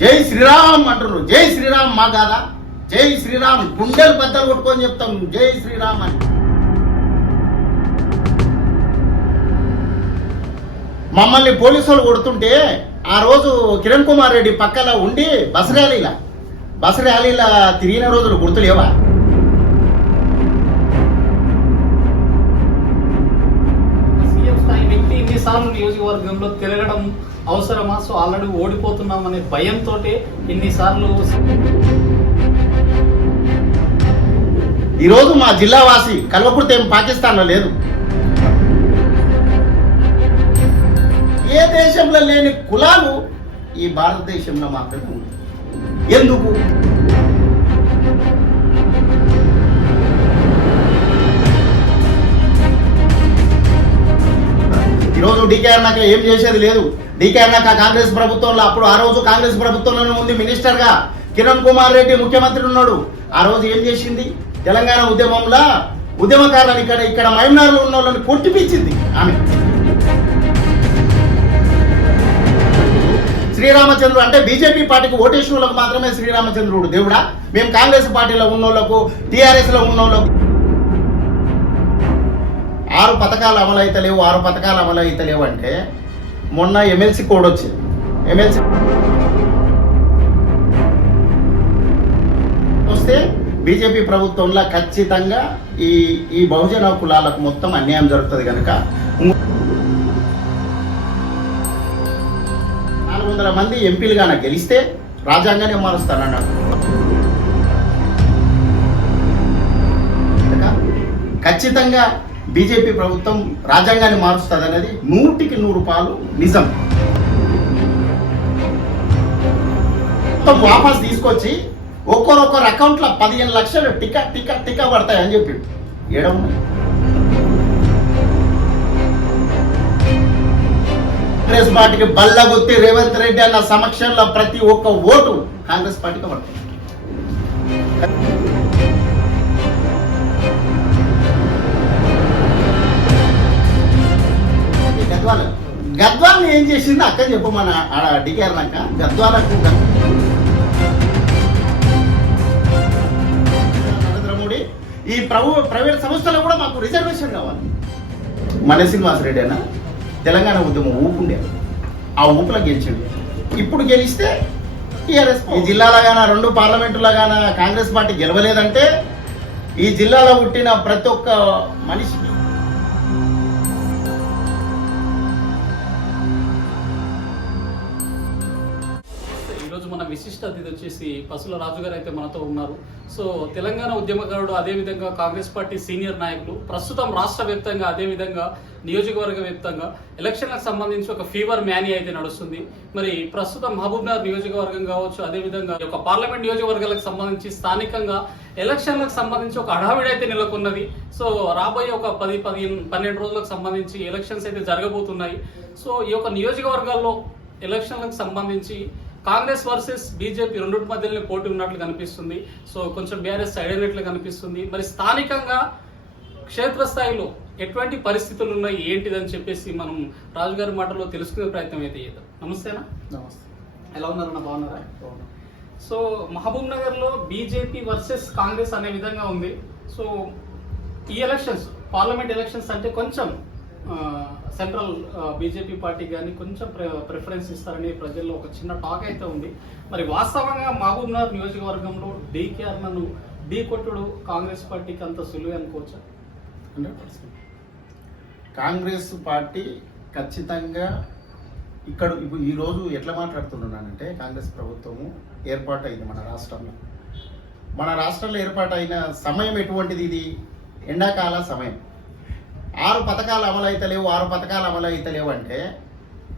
జై శ్రీరామ్ అంటున్నారు. జై శ్రీరామ్ మా కాదా? జై శ్రీరామ్ గుండెలు బద్దలు కొట్టుకొని చెప్తాం జై శ్రీరామ్ అని. మమ్మల్ని పోలీసులు కొడుతుంటే ఆ రోజు కిరణ్ కుమార్ రెడ్డి పక్కన ఉండి బస్ ర్యాలీలా తిరిగిన రోజులు గుర్తులేవా? సీఎం స్థాయి వ్యక్తి ఇన్నిసార్లు నియోజకవర్గంలో తిరగడం అవసరమా? సో ఆల్రెడీ ఓడిపోతున్నాం అనే భయంతో ఇన్నిసార్లు. ఈరోజు మా జిల్లా వాసి కల్వకుర్తి ఏం పాకిస్తాన్లో లేదు. ఏ దేశంలో లేని కులాలు ఈ భారతదేశంలో మాత్రమే ఉంది. ఎందుకు? ఈరోజు డీకేఆర్ నాక ఏం చేసేది లేదు. డీకేఆర్ నాక కాంగ్రెస్ ప్రభుత్వంలో అప్పుడు ఆ రోజు కాంగ్రెస్ ప్రభుత్వంలోనే ఉంది మినిస్టర్గా. కిరణ్ కుమార్ రెడ్డి ముఖ్యమంత్రి ఉన్నాడు. ఆ రోజు ఏం చేసింది? తెలంగాణ ఉద్యమంలో ఉద్యమకారులను ఇక్కడ మహబూబ్నగర్లో ఉన్న వాళ్ళని కొట్టిపించింది ఆమె. శ్రీరామచంద్రుడు అంటే బీజేపీ పార్టీకి ఓటేసిన వాళ్ళకు మాత్రమే శ్రీరామచంద్రుడు దేవుడా? మేము కాంగ్రెస్ పార్టీలో ఉన్నోళ్లకు, టీఆర్ఎస్ లో ఉన్నోళ్ళకు 6 పథకాలు అమలు అయితలేవు అంటే మొన్న ఎమ్మెల్సీ కోడ్ వచ్చింది. ఎమ్మెల్సీ వస్తే బీజేపీ ప్రభుత్వంలో ఖచ్చితంగా ఈ బహుజన కులాలకు మొత్తం అన్యాయం జరుగుతుంది కనుక 400 మంది ఎంపీలుగాన గెలిస్తే రాజ్యాంగాన్ని మారుస్తానన్నాడు. ఖచ్చితంగా బీజేపీ ప్రభుత్వం రాజ్యాంగాన్ని మారుస్తుంది అనేది 100కి 100 నిజం. మొత్తం వాపస్ తీసుకొచ్చి ఒక్కొక్కరు అకౌంట్లో 15 లక్షలు టికా పడతాయని చెప్పిండు. ఏడవున్నాయి కాంగ్రెస్ పార్టీకి బల్లగుత్తి రేవంత్ రెడ్డి అన్న సమక్షంలో ప్రతి ఒక్క ఓటు కాంగ్రెస్ పార్టీకి పడుతుంది. గద్వాలను ఏం చేసింది అక్క చెప్పమని అడిగారనాక గద్వాలకు నరేంద్ర మోడీ ఈ ప్రైవేట్ సంస్థలో కూడా మాకు రిజర్వేషన్ కావాలి. మన శ్రీనివాసరెడ్డి అయినా తెలంగాణ ఉద్యమం ఊపుండే ఆ ఊపులో గెలిచిండు. ఇప్పుడు గెలిస్తే టీఆర్ఎస్. ఈ జిల్లాలో గాన 2 పార్లమెంటులో గాన కాంగ్రెస్ పార్టీ గెలవలేదంటే ఈ జిల్లాలో పుట్టిన ప్రతి ఒక్క మనిషికి ఈరోజు మన విశిష్ట అతిథి వచ్చేసి పసుల రాజు గారు అయితే మనతో ఉన్నారు. సో తెలంగాణ ఉద్యమకారుడు, అదేవిధంగా కాంగ్రెస్ పార్టీ సీనియర్ నాయకులు, ప్రస్తుతం రాష్ట్ర వ్యాప్తంగా అదేవిధంగా నియోజకవర్గ వ్యాప్తంగా ఎలక్షన్లకు సంబంధించి ఒక ఫీవర్ మ్యానీ అయితే నడుస్తుంది. మరి ప్రస్తుతం మహబూబ్నగర్ నియోజకవర్గం కావచ్చు, అదేవిధంగా ఒక పార్లమెంట్ నియోజకవర్గాలకు సంబంధించి స్థానికంగా ఎలక్షన్లకు సంబంధించి ఒక హడావిడి అయితే నెలకొన్నది. సో రాబోయే ఒక 10-12 రోజులకు సంబంధించి ఎలక్షన్స్ అయితే జరగబోతున్నాయి. సో ఈ యొక్క నియోజకవర్గాల్లో ఎలక్షన్లకు సంబంధించి కాంగ్రెస్ వర్సెస్ బీజేపీ రెండింటి మధ్యలోనే పోటీ ఉన్నట్లు కనిపిస్తుంది. సో కొంచెం బీఆర్ఎస్ సైడ్ అయినట్లు కనిపిస్తుంది. మరి స్థానికంగా క్షేత్రస్థాయిలో ఎటువంటి పరిస్థితులు ఉన్నాయి ఏంటిదని చెప్పేసి మనం రాజుగారి మాటల్లో తెలుసుకునే ప్రయత్నం అయితే చేద్దాం. నమస్తేనా? నమస్తే. ఎలా ఉన్నారన్న? బాగున్నారా? సో మహబూబ్ నగర్ లో బీజేపీ వర్సెస్ కాంగ్రెస్ అనే విధంగా ఉంది. సో ఈ ఎలక్షన్స్, పార్లమెంట్ ఎలక్షన్స్ అంటే కొంచెం సెంట్రల్ బీజేపీ పార్టీ కానీ కొంచెం ప్రిఫరెన్స్ ఇస్తారని ప్రజల్లో ఒక చిన్న టాక్ అయితే ఉంది. మరి వాస్తవంగా మహబూబ్ నగర్ నియోజకవర్గంలో డీకేఆర్ నన్ను ఢీ కొట్టుడు కాంగ్రెస్ పార్టీకి అంత సులువు అనుకోవచ్చా? 100% కాంగ్రెస్ పార్టీ ఖచ్చితంగా ఇప్పుడు ఈరోజు ఎట్లా మాట్లాడుతున్నానంటే కాంగ్రెస్ ప్రభుత్వము ఏర్పాటు అయింది మన రాష్ట్రంలో ఏర్పాటు అయిన సమయం ఎటువంటిది? ఇది ఎండాకాల సమయం. 6 పథకాలు అమలు అయితలేవు అంటే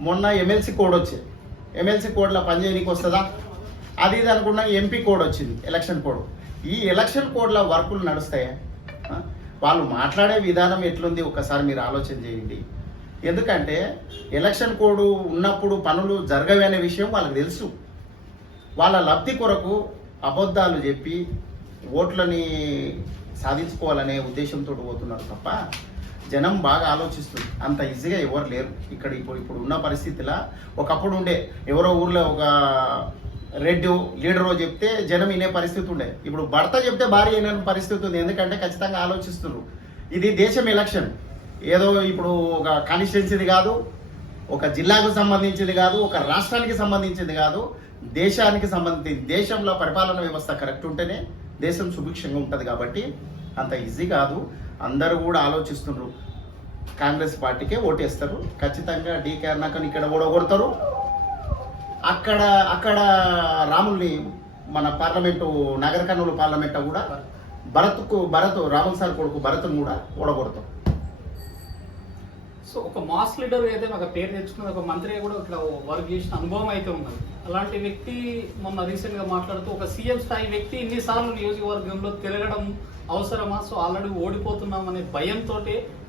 మొన్న ఎమ్మెల్సీ కోడ్ వచ్చింది. ఎమ్మెల్సీ కోడ్లో పనిచేయడానికి వస్తుందా? అది ఇది అనుకున్న ఎంపీ కోడ్ వచ్చింది, ఎలక్షన్ కోడ్. ఈ ఎలక్షన్ కోడ్లో వర్కులు నడుస్తాయా? వాళ్ళు మాట్లాడే విధానం ఎట్లుంది ఒకసారి మీరు ఆలోచన చేయండి. ఎందుకంటే ఎలక్షన్ కోడ్ ఉన్నప్పుడు పనులు జరగవి అనే విషయం వాళ్ళకి తెలుసు. వాళ్ళ లబ్ధి కొరకు అబద్ధాలు చెప్పి ఓట్లని సాధించుకోవాలనే ఉద్దేశంతో పోతున్నారు తప్ప జనం బాగా ఆలోచిస్తుంది. అంత ఈజీగా ఎవరు లేరు ఇక్కడ. ఇప్పుడు ఉన్న పరిస్థితిలో ఒకప్పుడు ఉండే ఎవరో ఊర్లో ఒక రెడ్డి లీడరో చెప్తే జనం వినే పరిస్థితి ఉండే. ఇప్పుడు భర్త చెప్తే భార్య వినే పరిస్థితి ఉంది. ఎందుకంటే ఖచ్చితంగా ఆలోచిస్తున్నారు. ఇది దేశం ఎలక్షన్, ఏదో ఇప్పుడు ఒక కాన్స్టిట్యున్సీది కాదు, ఒక జిల్లాకు సంబంధించింది కాదు, ఒక రాష్ట్రానికి సంబంధించింది కాదు, దేశానికి సంబంధించింది. దేశంలో పరిపాలన వ్యవస్థ కరెక్ట్ ఉంటేనే దేశం సుభిక్షంగా ఉంటుంది. కాబట్టి అంత ఈజీ కాదు. అందరూ కూడా ఆలోచిస్తున్నారు. కాంగ్రెస్ పార్టీకే ఓటేస్తారు. ఖచ్చితంగా డీకే అన్నాకని ఇక్కడ ఓడగొడతారు. అక్కడ రాముల్ని మన పార్లమెంటు నగర కర్నూలు పార్లమెంట్ కూడా భరత్ రాముల్ సార్ కొడుకు భరత్ను కూడా ఓడగొడతాం. సో ఒక మాస్ లీడర్ అయితే ఒక పేరు తెచ్చుకున్న ఒక మంత్రి కూడా ఇట్లా వర్క్ చేసిన అనుభవం అయితే ఉన్నది. అలాంటి వ్యక్తి మొన్న రీసెంట్ గా మాట్లాడుతూ ఒక సీఎం స్థాయి వ్యక్తి ఇన్నిసార్లు నియోజకవర్గంలో తిరగడం అవసరమా, సో ఆల్రెడీ ఓడిపోతున్నాం అనే భయంతో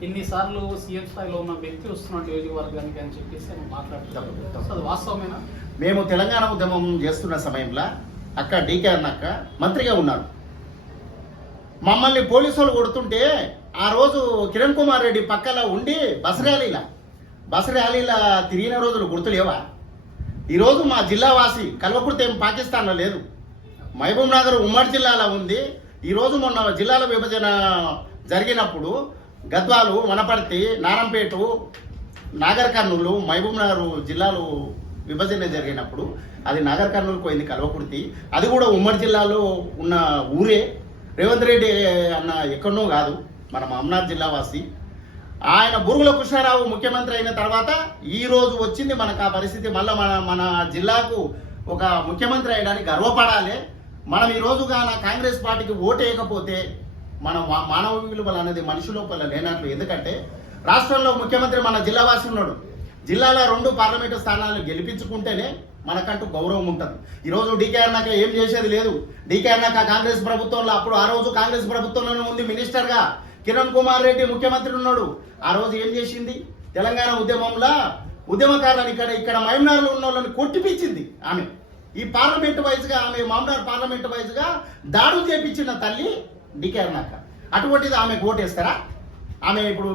ఇన్నిసార్లు సీఎం స్థాయిలో ఉన్న వ్యక్తి వస్తున్నాడు నియోజకవర్గానికి అని చెప్పేసి ఆయన మాట్లాడుతున్నాం. అది వాస్తవమేనా? మేము తెలంగాణ ఉద్యమం చేస్తున్న సమయంలో అక్క డీకే అన్నాక మంత్రిగా ఉన్నారు. మమ్మల్ని పోలీసులు కొడుతుంటే ఆ రోజు కిరణ్ కుమార్ రెడ్డి పక్కన ఉండి బస్ ర్యాలీలా తిరిగిన రోజులు గుర్తులేవా? ఈరోజు మా జిల్లా వాసి కల్వకుర్తి ఏం పాకిస్తాన్లో లేదు, మహబూబ్ నగర్ ఉమ్మడి జిల్లాలో ఉంది. ఈరోజు మొన్న జిల్లాల విభజన జరిగినప్పుడు గద్వాలు, వనపర్తి, నారంపేట, నాగర్ కర్నూలు, మహబూబ్ నగర్ జిల్లాలు విభజన జరిగినప్పుడు అది నాగర్ కర్నూలు పోయింది కల్వకుర్తి. అది కూడా ఉమ్మడి జిల్లాలో ఉన్న ఊరే. రేవంత్ రెడ్డి అన్న ఎక్కడనో కాదు, మన మహమ్నాథ్ జిల్లా వాసి. ఆయన బురుగుల కృష్ణారావు ముఖ్యమంత్రి అయిన తర్వాత ఈ రోజు వచ్చింది మనకు ఆ పరిస్థితి. మళ్ళీ మన జిల్లాకు ఒక ముఖ్యమంత్రి అయ్యడానికి గర్వపడాలి. మనం ఈ రోజు కాంగ్రెస్ పార్టీకి ఓటు వేయకపోతే మన మానవ విలువలు అనేది మనిషి లోపల లేనట్లు. ఎందుకంటే రాష్ట్రంలో ముఖ్యమంత్రి మన జిల్లా వాసి ఉన్నాడు. జిల్లాలో 2 పార్లమెంటు స్థానాలు గెలిపించుకుంటేనే మనకంటూ గౌరవం ఉంటుంది. ఈరోజు డీకే అన్నాక ఏం చేసేది లేదు. డీకే అన్నాక కాంగ్రెస్ ప్రభుత్వంలో అప్పుడు ఆ రోజు కాంగ్రెస్ ప్రభుత్వంలోనే ఉంది మినిస్టర్గా. కిరణ్ కుమార్ రెడ్డి ముఖ్యమంత్రి ఉన్నాడు. ఆ రోజు ఏం చేసింది? తెలంగాణ ఉద్యమంలో ఉద్యమకారులను ఇక్కడ మహబూబ్నగర్లో ఉన్న వాళ్ళని కొట్టిపించింది ఆమె. ఈ పార్లమెంట్ వైజ్గా ఆమె మహబూబ్నగర్ పార్లమెంట్ వైజ్గా దాడులు చేపించిన తల్లి డీకే అన్నాక. అటువంటిది ఆమె ఓటేస్తారా? ఆమె ఇప్పుడు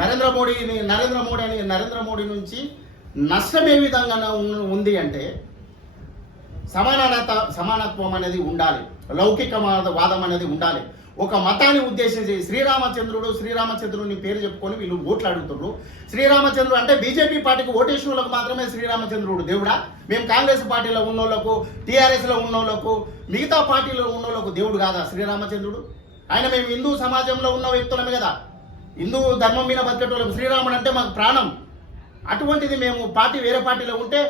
నరేంద్ర మోడీ నుంచి నష్టం ఏ విధంగా ఉంది అంటే సమానత్వం అనేది ఉండాలి, లౌకిక వాదం అనేది ఉండాలి. ఒక మతాన్ని ఉద్దేశించి శ్రీరామచంద్రుని పేరు చెప్పుకొని వీళ్ళు ఓట్లు అడుగుతున్నారు. శ్రీరామచంద్రుడు అంటే బీజేపీ పార్టీకి ఓటేసిన వాళ్ళకు మాత్రమే శ్రీరామచంద్రుడు దేవుడా? మేము కాంగ్రెస్ పార్టీలో ఉన్నోళ్లకు, టీఆర్ఎస్లో ఉన్నోళ్లకు, మిగతా పార్టీలో ఉన్నోళ్లకు దేవుడు కాదా శ్రీరామచంద్రుడు? ఆయన మేము హిందూ సమాజంలో ఉన్న వ్యక్తులమే కదా, హిందూ ధర్మం మీద బతికేటోళ్ళకు శ్రీరాముడు అంటే మాకు ప్రాణం. అటువంటిది మేము వేరే పార్టీలో ఉంటే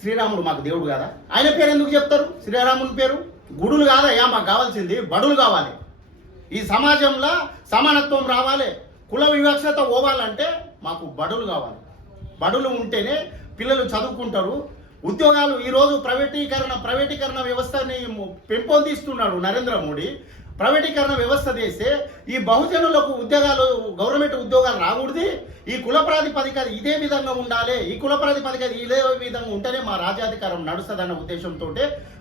శ్రీరాముడు మాకు దేవుడు కాదా? ఆయన పేరు ఎందుకు చెప్తారు? శ్రీరాముని పేరు. గుడులు కాదయ్యా మాకు కావాల్సింది, బడులు కావాలి. ఈ సమాజంలో సమానత్వం రావాలి, కుల వివక్షత పోవాలంటే మాకు బడులు కావాలి. బడులు ఉంటేనే పిల్లలు చదువుకుంటారు. ఉద్యోగాలు ఈరోజు ప్రైవేటీకరణ వ్యవస్థని పెంపొందిస్తున్నాడు నరేంద్ర మోడీ. ప్రైవేటీకరణ వ్యవస్థ చేస్తే ఈ బహుజనులకు గవర్నమెంట్ ఉద్యోగాలు రాకూడదు. ఈ కుల ప్రాతిపదిక ఇదే విధంగా ఉండాలి, ఈ కుల ప్రాతిపదిక ఇదే విధంగా ఉంటేనే మా రాజ్యాధికారం నడుస్తుందన్న ఉద్దేశంతో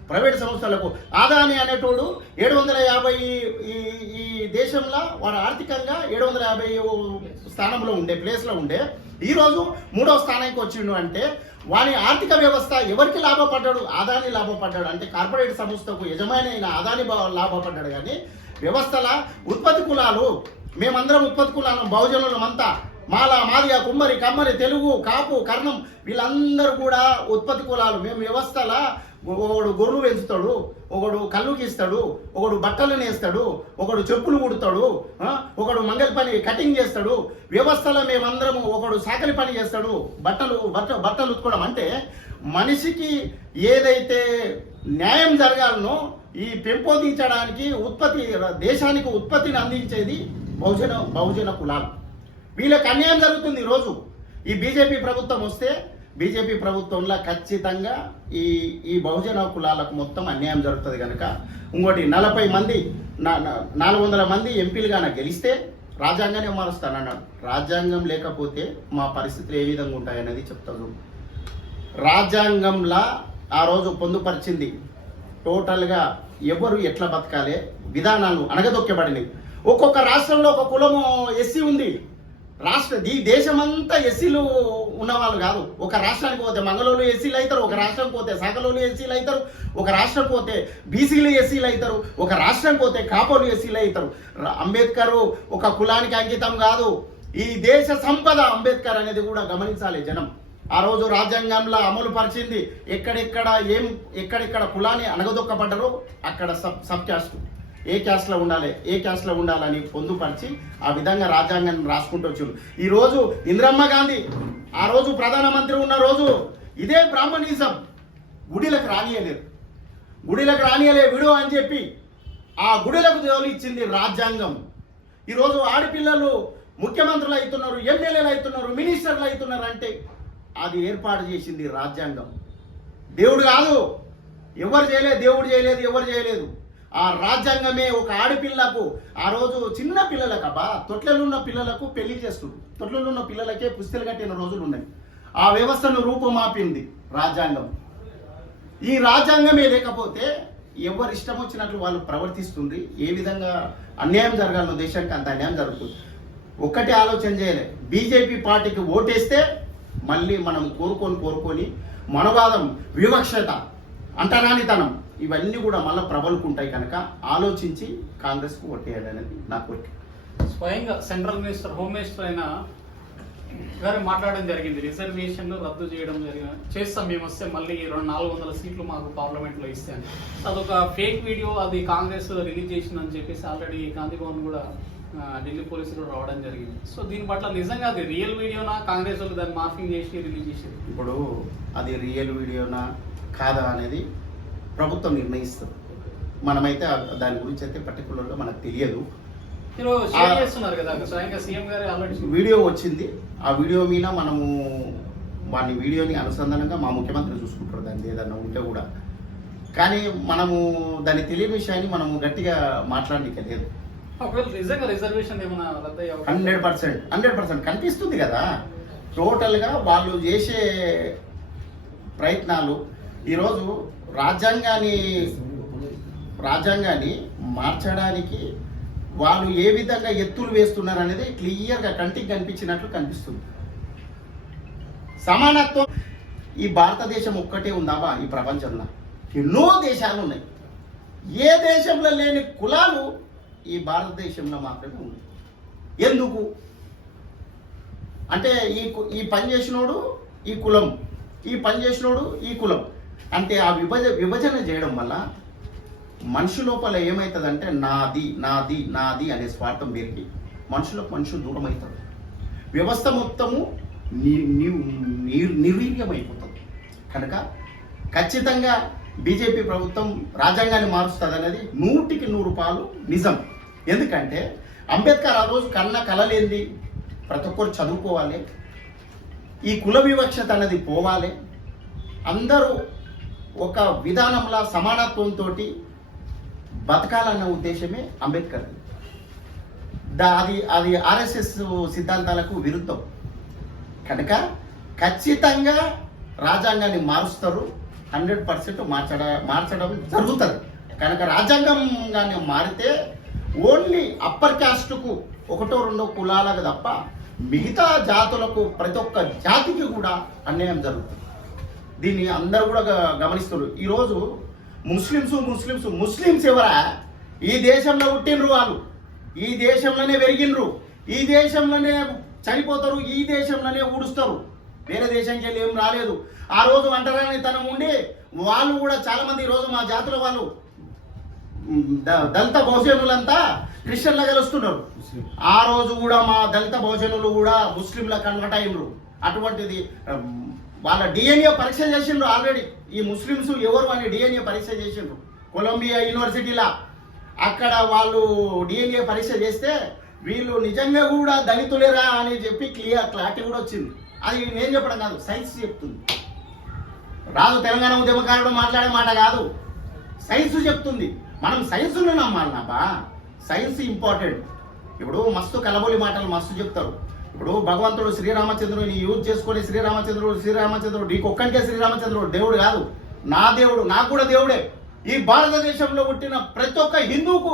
ప్రైవేట్ సంస్థలకు ఆదాని అనేటోడు 750 ఈ దేశంలో వాడు ఆర్థికంగా 750 స్థానంలో ప్లేస్లో ఉండే ఈరోజు 3వ స్థానానికి వచ్చిండు. అంటే వాని ఆర్థిక వ్యవస్థ ఎవరికి లాభపడ్డాడు? ఆదాని లాభపడ్డాడు. అంటే కార్పొరేట్ సంస్థకు యజమాని అయిన ఆదాని లాభపడ్డాడు. కానీ వ్యవస్థల ఉత్పత్తి కులాలు, మేమందరం ఉత్పత్తి కులాలం, బహుజనులమంతా మాదిగ, కుమ్మరి, కమ్మరి, తెలుగు, కాపు, కర్ణం వీళ్ళందరూ కూడా ఉత్పత్తి కులాలు. మేము వ్యవస్థల ఒకడు గొర్రెలు పెంచుతాడు, ఒకడు కళ్ళు గీస్తాడు, ఒకడు బట్టలు నేస్తాడు, ఒకడు చెప్పులు కుడతాడు, ఒకడు మంగళ పని కటింగ్ చేస్తాడు. వ్యవస్థలో మేమందరము ఒకడు సాకలి పని చేస్తాడు, బట్టలు ఉతుకోవడం. అంటే మనిషికి ఏదైతే న్యాయం జరగాలనో ఈ పెంపొందించడానికి దేశానికి ఉత్పత్తిని అందించేది బహుజన కులాలు. వీళ్ళకి అన్యాయం జరుగుతుంది. ఈరోజు ఈ బీజేపీ ప్రభుత్వం వస్తే బీజేపీ ప్రభుత్వంలో ఖచ్చితంగా ఈ బహుజన కులాలకు మొత్తం అన్యాయం జరుగుతుంది. కనుక ఇంకోటి 40 మంది 400 మంది ఎంపీలుగా గెలిస్తే రాజ్యాంగాన్ని మారుస్తానన్నాడు. రాజ్యాంగం లేకపోతే మా పరిస్థితులు ఏ విధంగా ఉంటాయనేది చెప్తాను. రాజ్యాంగంలో ఆ రోజు పొందుపరిచింది టోటల్గా ఎవరు ఎట్లా బతకాలి విధానాలు అణగదొక్కబడినవి. ఒక్కొక్క రాష్ట్రంలో ఒక కులము ఎస్సీ ఉంది, ఈ దేశమంతా ఎస్సీలు ఉన్నవాళ్ళు కాదు. ఒక రాష్ట్రానికి పోతే మంగళూరు ఎస్సీలు అవుతారు, ఒక రాష్ట్రం పోతే సగలోలు ఎస్సీలు అవుతారు, ఒక రాష్ట్రం పోతే బీసీలు ఎస్సీలు అవుతారు, ఒక రాష్ట్రం పోతే కాపోలు ఎస్సీలు అవుతారు. అంబేద్కర్ ఒక కులానికి అంకితం కాదు. ఈ దేశ సంపద అంబేద్కర్ అనేది కూడా గమనించాలి జనం. ఆ రోజు రాజ్యాంగంలో అమలు పరిచింది ఎక్కడెక్కడ కులాన్ని అణగదొక్కబడ్డారో అక్కడ సబ్ క్యాస్ట్ ఏ క్యాస్ట్లో ఉండాలి, ఏ క్యాస్ట్లో ఉండాలని పొందుపరిచి ఆ విధంగా రాజ్యాంగాన్ని రాసుకుంటూ వచ్చారు. ఈరోజు ఇందిరమ్మ గాంధీ ఆ రోజు ప్రధానమంత్రి ఉన్న రోజు ఇదే బ్రాహ్మణిజం గుడిలకు రానియలే విడు అని చెప్పి ఆ గుడిలకు దేవులు ఇచ్చింది రాజ్యాంగం. ఈరోజు ఆడపిల్లలు ముఖ్యమంత్రులు అవుతున్నారు, ఎమ్మెల్యేలు అవుతున్నారు, మినిస్టర్లు అవుతున్నారు అంటే అది ఏర్పాటు చేసింది రాజ్యాంగం. దేవుడు కాదు, ఎవరు చేయలేదు, దేవుడు చేయలేదు, ఎవరు చేయలేదు. ఆ రాజ్యాంగమే ఒక ఆడపిల్లకు ఆ రోజు చిన్న పిల్లలకబ్బా తొట్లలున్న పిల్లలకు పెళ్లి చేస్తుంది. తొట్లలున్న పిల్లలకే పుస్తలు కట్టిన రోజులు ఉన్నాయి. ఆ వ్యవస్థను రూపుమాపింది రాజ్యాంగం. ఈ రాజ్యాంగమే లేకపోతే ఎవరు ఇష్టం వచ్చినట్లు వాళ్ళు ప్రవర్తిస్తుంది. ఏ విధంగా అన్యాయం జరగాలనో దేశానికి అంత అన్యాయం జరుగుతుంది. ఒక్కటి ఆలోచన చేయలే, బీజేపీ పార్టీకి ఓటేస్తే మళ్ళీ మనం కోరుకొని మనవాదం, వివక్షత, అంటరానితనం ఇవన్నీ కూడా మళ్ళీ ప్రబలుకుంటాయి. కనుక ఆలోచించి కాంగ్రెస్కు ఓటేయాలనేది నా కోరిక. స్వయంగా సెంట్రల్ మినిస్టర్, హోమ్ మినిస్టర్ అయిన గారు మాట్లాడడం జరిగింది, రిజర్వేషన్లు రద్దు చేయడం చేస్తాం మేము వస్తే మళ్ళీ 400 సీట్లు మాకు పార్లమెంట్లో ఇస్తే అని. అదొక ఫేక్ వీడియో, అది కాంగ్రెస్ రిలీజ్ చేసిందని చెప్పేసి ఆల్రెడీ గాంధీ భవన్ కూడా ఢిల్లీ పోలీసులు రావడం జరిగింది. సో దీని పట్ల నిజంగా అది రియల్ వీడియోనా, కాంగ్రెస్ వాళ్ళు దాన్ని మార్ఫింగ్ చేసి రిలీజ్ చేసేది? ఇప్పుడు అది రియల్ వీడియోనా కాదా అనేది ప్రభుత్వం నిర్ణయిస్తుంది. మనమైతే దాని గురించి అయితే పర్టికులర్గా మనకు తెలియదు. వీడియో వచ్చింది, ఆ వీడియో మీద మనము వీడియోని అనుసంధానంగా మా ముఖ్యమంత్రి చూసుకుంటారు దాన్ని ఏదన్నా ఉంటే కూడా. కానీ మనము దాని తెలియని విషయాన్ని మనము గట్టిగా మాట్లాడడానికి లేదు. 100% కనిపిస్తుంది కదా. టోటల్గా వాళ్ళు చేసే ప్రయత్నాలు ఈరోజు రాజ్యాంగాన్ని మార్చడానికి వాళ్ళు ఏ విధంగా ఎత్తులు వేస్తున్నారు అనేది క్లియర్గా కంటికి కనిపించినట్లు కనిపిస్తుంది. సమానత్వం ఈ భారతదేశం ఒక్కటే ఉందామా? ఈ ప్రపంచంలో ఎన్నో దేశాలు ఉన్నాయి. ఏ దేశంలో లేని కులాలు ఈ భారతదేశంలో మాత్రమే ఉంది. ఎందుకు అంటే ఈ పని చేసినోడు ఈ కులం, ఈ పని చేసినోడు ఈ కులం అంటే ఆ విభజన చేయడం వల్ల మనిషి లోపల ఏమవుతుందంటే నాది నాది నాది అనే స్వార్థం పెరిగి మనుషులు దూరం అవుతారు. వ్యవస్థ మొత్తము నిర్వీర్యమైపోతుంది. కనుక ఖచ్చితంగా బీజేపీ ప్రభుత్వం రాజ్యాంగాన్ని మారుస్తుంది అనేది 100% నిజం. ఎందుకంటే అంబేద్కర్ ఆ రోజు కన్న కలలేంది, ప్రతి ఒక్కరు చదువుకోవాలి, ఈ కుల వివక్షత అనేది పోవాలి, అందరూ ఒక విధానంలో సమానత్వంతో బతకాలన్న ఉద్దేశమే అంబేద్కర్. అది ఆర్ఎస్ఎస్ సిద్ధాంతాలకు విరుద్ధం. కనుక ఖచ్చితంగా రాజ్యాంగాన్ని మారుస్తారు, 100% మార్చడం జరుగుతుంది. కనుక రాజ్యాంగంగాన్ని మారితే ఓన్లీ అప్పర్ క్యాస్ట్కు 1-2 కులాలకు తప్ప మిగతా జాతులకు ప్రతి ఒక్క జాతికి కూడా అన్యాయం జరుగుతుంది. దీన్ని అందరూ కూడా గమనిస్తున్నారు. ఈరోజు ముస్లిమ్స్ ఎవరా? ఈ దేశంలో పుట్టినరు, వాళ్ళు ఈ దేశంలోనే పెరిగినరు, ఈ దేశంలోనే చనిపోతారు, ఈ దేశంలోనే ఊడుస్తారు. వేరే దేశానికి వెళ్ళి ఏం రాలేదు. ఆ రోజు అంటరానితనం ఉండి వాళ్ళు కూడా చాలా మంది ఈరోజు మా జాతుల వాళ్ళు దళిత బహుజనులంతా క్రిస్టియన్లా కలుస్తున్నారు. ఆ రోజు కూడా మా దళిత బహుజనులు కూడా ముస్లింలా కన్వర్ట్ అయినరు. అటువంటిది వాళ్ళ డిఎన్ఏ పరీక్ష చేసిండ్రు ఆల్రెడీ. ఈ ముస్లిమ్స్ ఎవరు అని డిఎన్ఏ పరీక్ష చేసిండ్రు కొలంబియా యూనివర్సిటీలా. అక్కడ వాళ్ళు డిఎన్ఏ పరీక్ష చేస్తే వీళ్ళు నిజంగా కూడా దళితులేరా అని చెప్పి క్లారిటీ కూడా వచ్చింది. అది నేను చెప్పడం కాదు, సైన్స్ చెప్తుంది. రాజు తెలంగాణ ఉద్యమకారుడు మాట్లాడే మాట కాదు, సైన్స్ చెప్తుంది. మనం సైన్స్ను నమ్మాలన్నాబా, సైన్స్ ఇంపార్టెంట్. ఇప్పుడు మస్తు కలబోలి మాటలు మస్తు చెప్తారు. ఇప్పుడు భగవంతుడు శ్రీరామచంద్రుని యూజ్ చేసుకొని శ్రీరామచంద్రుడు నీకొక్కనికే శ్రీరామచంద్రుడు దేవుడు కాదు, నా దేవుడు, నాకు కూడా దేవుడే. ఈ భారతదేశంలో పుట్టిన ప్రతి ఒక్క హిందూకు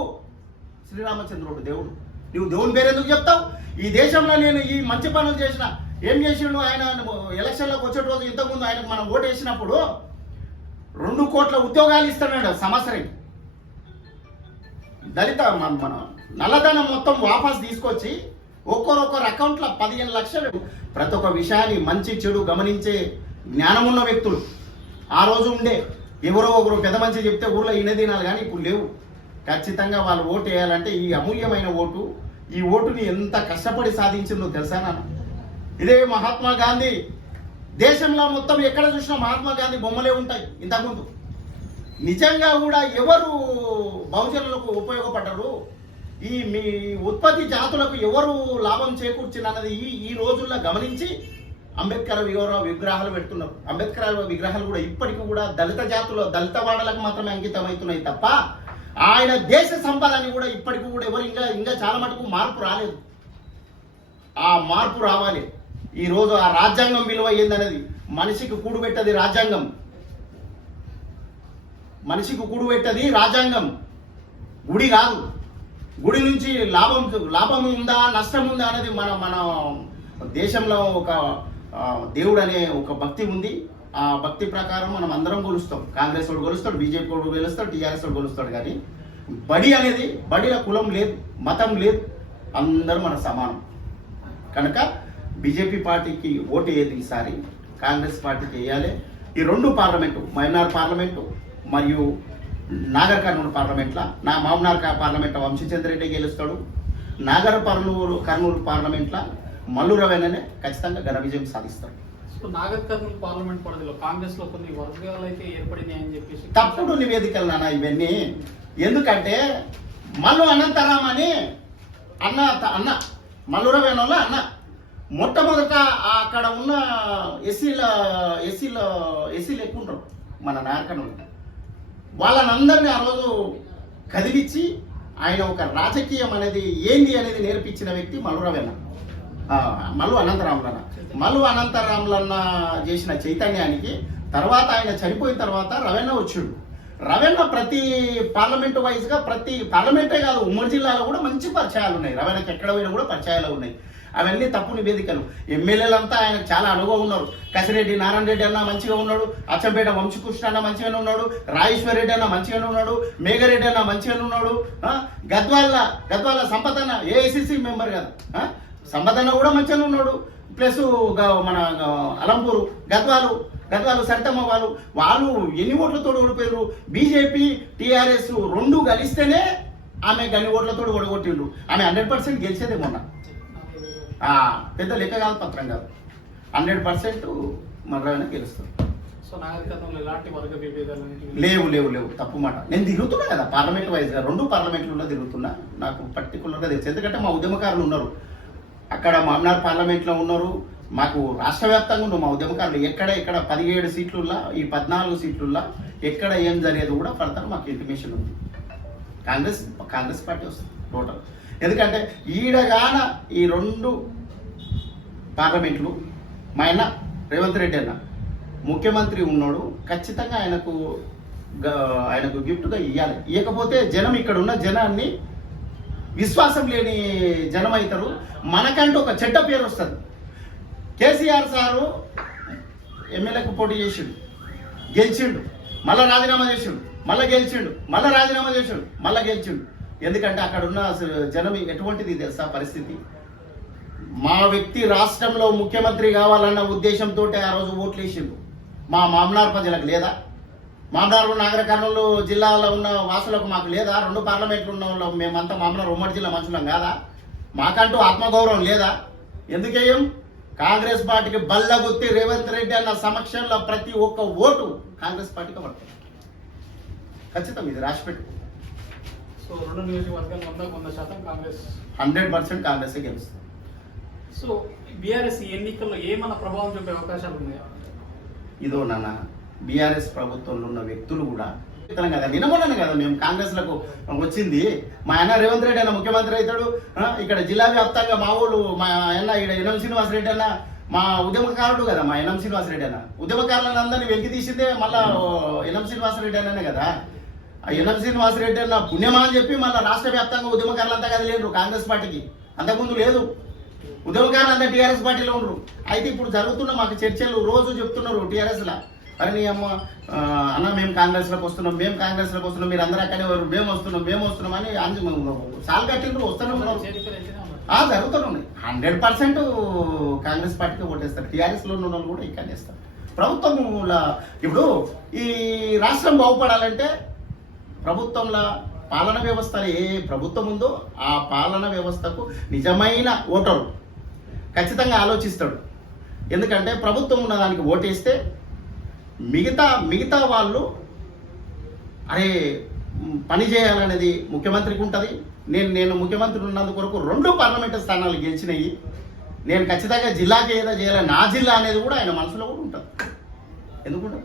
శ్రీరామచంద్రుడు దేవుడు. నువ్వు దేవుని పేరు ఎందుకు చెప్తావు? ఈ దేశంలో నేను ఈ మంచి పనులు చేసిన, ఏం చేసిండు ఆయన ఎలక్షన్లోకి వచ్చే రోజు ఇంతకుముందు ఆయనకు మనం ఓటు వేసినప్పుడు 2 కోట్ల ఉద్యోగాలు ఇస్తున్నాడు సంవత్సరం. దళిత మన నల్లధనం మొత్తం వాపస్ తీసుకొచ్చి ఒక్కొక్కరు అకౌంట్లో 15 లక్షలు. ప్రతి ఒక్క విషయాన్ని మంచి చెడు గమనించే జ్ఞానమున్న వ్యక్తులు ఆ రోజు ఉండే. ఎవరో ఒకరు పెద్ద మంచి చెప్తే ఊళ్ళో ఇనదినాలు కానీ ఇప్పుడు లేవు. ఖచ్చితంగా వాళ్ళు ఓటు వేయాలంటే ఈ అమూల్యమైన ఓటు, ఈ ఓటుని ఎంత కష్టపడి సాధించిందో తెలుసా నాన్న? ఇదే మహాత్మా గాంధీ. దేశంలో మొత్తం ఎక్కడ చూసినా మహాత్మా గాంధీ బొమ్మలే ఉంటాయి. ఇంతకుముందు నిజంగా కూడా ఎవరు బహుజనులకు ఉపయోగపడ్డారు, మీ ఉత్పత్తి జాతులకు ఎవరు లాభం చేకూర్చినన్నది ఈ రోజుల్లో గమనించి అంబేద్కర్ విగ్రహాలు పెడుతున్నారు. అంబేద్కర్ విగ్రహాలు కూడా ఇప్పటికీ కూడా దళిత జాతులు, దళిత వాడలకు మాత్రమే అంకితమవుతున్నాయి తప్ప ఆయన దేశ సంపదని కూడా ఇప్పటికి కూడా ఎవరు ఇంకా చాలా మటుకు మార్పు రాలేదు. ఆ మార్పు రావాలి. ఈరోజు ఆ రాజ్యాంగం విలువ ఏందనేది, మనిషికి కూడుబెట్టది రాజ్యాంగం, మనిషికి కూడుబెట్టది రాజ్యాంగం, గుడి కాదు. గుడి నుంచి లాభం ఉందా నష్టం ఉందా అనేది మన దేశంలో ఒక దేవుడు అనే ఒక భక్తి ఉంది. ఆ భక్తి ప్రకారం మనం అందరం కొలుస్తాం. కాంగ్రెస్ వాడు కొలుస్తాడు, బీజేపీ వాడు కొలుస్తాడు, టీఆర్ఎస్ వాడు కొలుస్తాడు. కానీ బడి అనేది, బడిలో కులం లేదు, మతం లేదు, అందరూ మన సమానం. కనుక బీజేపీ పార్టీకి ఓటు వేయాలి ఈసారి, కాంగ్రెస్ పార్టీకి వేయాలి. ఈ 2 పార్లమెంటు, మైనార్ పార్లమెంటు మరియు నాగర్ కర్నూలు పార్లమెంట్ల మామనార్ పార్లమెంట్ వంశీచంద్రెడ్డి గెలుస్తాడు. కర్నూలు పార్లమెంట్ల మల్లు రవీణనే ఖచ్చితంగా ఘన విజయం సాధిస్తాడు. నాగర్ కర్నూలు పార్లమెంట్ పరిధిలో కాంగ్రెస్ లో కొన్ని వర్గాలు అయితే ఏర్పడినాయని చెప్పేసి తప్పుడు నివేదికలు నాన్న ఇవన్నీ. ఎందుకంటే మల్లు అనంతరామ్ అని అన్న మల్లు రవీణలో అన్న మొట్టమొదట అక్కడ ఉన్న ఎస్సీలు ఎక్కువ ఉంటారు మన నాగర్ కర్నూలు. వాళ్ళనందరినీ ఆ రోజు కదిలిచ్చి ఆయన ఒక రాజకీయం అనేది ఏంది అనేది నేర్పించిన వ్యక్తి మల్లు అనంతరాములన్న చేసిన చైతన్యానికి తర్వాత ఆయన చనిపోయిన తర్వాత రవణ వచ్చాడు. రవణ ప్రతి పార్లమెంటు వైజ్గా, ప్రతి పార్లమెంటే కాదు ఉమ్మడి జిల్లాలో కూడా మంచి పరిచయాలు ఉన్నాయి. రవణకి ఎక్కడ పోయినా కూడా పరిచయాలు ఉన్నాయి. అవన్నీ తప్పు నివేదికలు. ఎమ్మెల్యేలంతా ఆయనకు చాలా అనుభవం ఉన్నారు. కసిరెడ్డి నారాయణ రెడ్డి అన్న మంచిగా ఉన్నాడు, అచ్చంపేట వంశకృష్ణ అన్న మంచిగానే ఉన్నాడు, రాజేశ్వర రెడ్డి అన్న మంచిగానే ఉన్నాడు, మేఘరెడ్డి అన్న మంచిగానే ఉన్నాడు, గద్వాల సంపదన్న ఏఐసిసి మెంబర్ కదా, సంపదన్న కూడా మంచిగానే ఉన్నాడు. ప్లస్ మన అలంపూరు గద్వాలు సరితమ్మ వాళ్ళు ఎన్ని ఓట్లతో ఓడిపోయారు? బీజేపీ టీఆర్ఎస్ 2 కలిస్తేనే ఆమె గన్ని ఓట్లతో ఓడగొట్టిండు. ఆమె 100% గెలిచేదే మొన్న. పెద్ద లెక్క కాదు, పత్రం కాదు, 100% మర్రమైనా గెలుస్తుంది. లేవు తప్పు మాట. నేను తిరుగుతున్నా కదా పార్లమెంట్ వైజ్గా, 2 పార్లమెంట్లలో తిరుగుతున్నా. నాకు పర్టికులర్గా తెలుసు. ఎందుకంటే మా ఉద్యమకారులు ఉన్నారు అక్కడ, మామనార్ పార్లమెంట్లో ఉన్నారు, మాకు రాష్ట్ర వ్యాప్తంగా ఉన్నారు మా ఉద్యమకారులు. ఎక్కడ 17 సీట్లున్నా, ఈ 14 సీట్లున్నా ఎక్కడ ఏం జరిగేది కూడా ఫర్దర్ మాకు ఇంటిమేషన్ ఉంది. కాంగ్రెస్ పార్టీ వస్తుంది టోటల్. ఎందుకంటే ఈడగాన ఈ 2 పార్లమెంట్లు మా అన్న రేవంత్ రెడ్డి అన్న ముఖ్యమంత్రి ఉన్నాడు, ఖచ్చితంగా ఆయనకు గిఫ్ట్గా ఇవ్వాలి. ఇవ్వకపోతే జనం, ఇక్కడ ఉన్న జనాన్ని విశ్వాసం లేని జనం అవుతారు. మనకంటూ ఒక చెడ్డ పేరు వస్తుంది. కేసీఆర్ సారు ఎమ్మెల్యేకు పోటీ చేసిండు, గెలిచిండు, మళ్ళీ రాజీనామా చేసిండు, మళ్ళీ గెలిచిండు, మళ్ళీ రాజీనామా చేసిండు, మళ్ళీ గెలిచిండు. ఎందుకంటే అక్కడ ఉన్న జనం ఎటువంటిది తెలుసా పరిస్థితి? మా వ్యక్తి రాష్ట్రంలో ముఖ్యమంత్రి కావాలన్న ఉద్దేశంతో ఆ రోజు ఓట్లు వేసిండు. మా మామనార్ ప్రజలకు లేదా? మామనార్ నాగర్ కర్నూలు జిల్లాలో ఉన్న వాసులకు మాకు లేదా? 2 పార్లమెంట్లు ఉన్న వాళ్ళు మేమంతా మామనార్ ఉమ్మడి జిల్లా మనుషులం కాదా? మాకంటూ ఆత్మగౌరవం లేదా? ఎందుకేయం? కాంగ్రెస్ పార్టీకి బల్లగుత్తి రేవంత్ రెడ్డి అన్న సమక్షంలో ప్రతి ఒక్క ఓటు కాంగ్రెస్ పార్టీకి పడుతుంది. ఖచ్చితం, ఇది రాసిపెట్టు. సో 2 నియోజకవర్గాలు 100% కాంగ్రెస్, 100% కాంగ్రెస్ గెలుస్తుంది. సో బీఆర్ఎస్ ఎన్నికల్లో ఏమైనా ప్రభావం చూపే అవకాశాలు ఉన్నాయా? ఇదో నాన్న, బీఆర్ఎస్ ప్రభుత్వంలో ఉన్న వ్యక్తులు కూడా కదా, నిన్నమొన్ననే కదా మేము కాంగ్రెస్లకు వచ్చింది. మా అన్న రేవంత్ రెడ్డి అన్న ముఖ్యమంత్రి అవుతాడు. ఇక్కడ జిల్లా వ్యాప్తంగా మా ఊళ్ళు, మా అన్న ఇక్కడ ఎన్ఎం శ్రీనివాసరెడ్డి అన్న మా ఉద్యమకారుడు కదా, మా ఎన్ఎం శ్రీనివాసరెడ్డి అన్న ఉద్యమకారులను అందరినీ వెలికి తీసిందే మళ్ళా ఎన్ఎం శ్రీనివాసరెడ్డి అన్ననే కదా. ఆ ఎన్ఎం శ్రీనివాసరెడ్డి అన్న పుణ్యమా అని చెప్పి మళ్ళీ రాష్ట్ర వ్యాప్తంగా ఉద్యమకారులంతా కదిలేరు కాంగ్రెస్ పార్టీకి. అంతకుముందు లేదు, ఉద్యమకారులు అంతా టీఆర్ఎస్ పార్టీలో ఉండరు. అయితే ఇప్పుడు జరుగుతున్న మాకు చర్చలు రోజు చెప్తున్నారు టీఆర్ఎస్లో, అరే నీ అమ్మ అన్న మేము కాంగ్రెస్లోకి వస్తున్నాం, మేము కాంగ్రెస్లోకి వస్తున్నాం, మీరు అందరూ అక్కడే వారు మేము వస్తున్నాం అని సాల్ కట్టిండ్రు, వస్తూనే ఉన్నారు. జరుగుతూనే ఉన్నాయి. 100% కాంగ్రెస్ పార్టీకి ఓటేస్తారు. టీఆర్ఎస్లో ఉన్న వాళ్ళు కూడా ఇక్కడ వేస్తారు. ప్రభుత్వంలో ఇప్పుడు ఈ రాష్ట్రం బాగుపడాలంటే ప్రభుత్వంలో పాలన వ్యవస్థలో ఏ ప్రభుత్వం ఉందో ఆ పాలన వ్యవస్థకు నిజమైన ఓటరు ఖచ్చితంగా ఆలోచిస్తాడు. ఎందుకంటే ప్రభుత్వం ఉన్న దానికి ఓటేస్తే మిగతా వాళ్ళు అరే పని చేయాలనేది ముఖ్యమంత్రికి ఉంటుంది. నేను ముఖ్యమంత్రి ఉన్నందు కొరకు 2 పార్లమెంటు స్థానాలు గెలిచినాయి, నేను ఖచ్చితంగా జిల్లాకి ఏదో చేయాలి, నా జిల్లా అనేది కూడా ఆయన మనసులో కూడా ఉంటుంది. ఎందుకంటే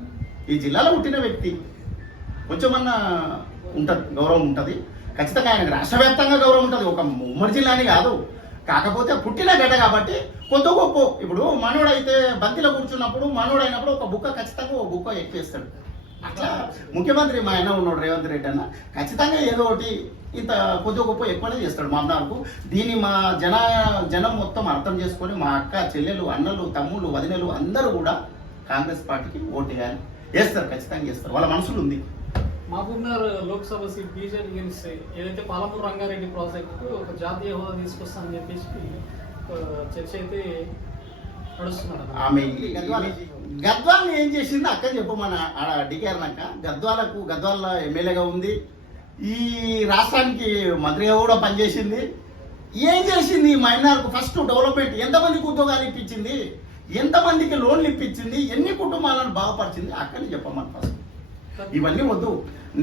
ఈ జిల్లాలో పుట్టిన వ్యక్తి కొంచెమన్నా ఉంటుంది, గౌరవం ఉంటుంది. ఖచ్చితంగా ఆయనకు రాష్ట్ర వ్యాప్తంగా గౌరవం ఉంటుంది, ఒక ఉమ్మడి జిల్లా అని కాదు. కాకపోతే పుట్టిన గడ్డ కాబట్టి కొంత గొప్ప. ఇప్పుడు మనోడైతే బంతిలో కూర్చున్నప్పుడు మనోడైనప్పుడు ఒక బుక్క ఖచ్చితంగా ఒక బుక్క ఎక్కేస్తాడు. అట్లా ముఖ్యమంత్రి మా ఆయన ఉన్నాడు రేవంత్ రెడ్డి అన్న, ఖచ్చితంగా ఏదో ఒకటి ఇంత కొద్ది గొప్ప ఎక్కువనే చేస్తాడు మా అన్నకు. దీన్ని మా జనం మొత్తం అర్థం చేసుకొని మా అక్క చెల్లెలు అన్నలు తమ్ముళ్ళు వదినలు అందరూ కూడా కాంగ్రెస్ పార్టీకి ఓటు వేయాలి, వేస్తారు, ఖచ్చితంగా వేస్తారు. వాళ్ళ మనసులు ఉంది. మహబూబ్నగర్ లోక్సభ సీట్ బీజేపీ గెలిస్తే ఏదైతే పాలమూరు రంగారెడ్డి ప్రాజెక్టు ఒక జాతీయ హోదా తీసుకొస్తానని చెప్పేసి చర్చ అయితే నడుస్తున్నారు. ఆమె గద్వాల్ని ఏం చేసింది అక్క చెప్పమన్న ఆడ డికేర్నాక గద్వాల ఎమ్మెల్యేగా ఉంది, ఈ రాష్ట్రానికి మంత్రిగా కూడా పనిచేసింది. ఏం చేసింది మైనార్కు ఫస్ట్ డెవలప్మెంట్? ఎంతమందికి ఉద్యోగాలు ఇప్పించింది, ఎంతమందికి లోన్లు ఇప్పించింది, ఎన్ని కుటుంబాలను బాగుపరిచింది అక్కని చెప్పమని ఫస్ట్. ఇవన్నీ వద్దు.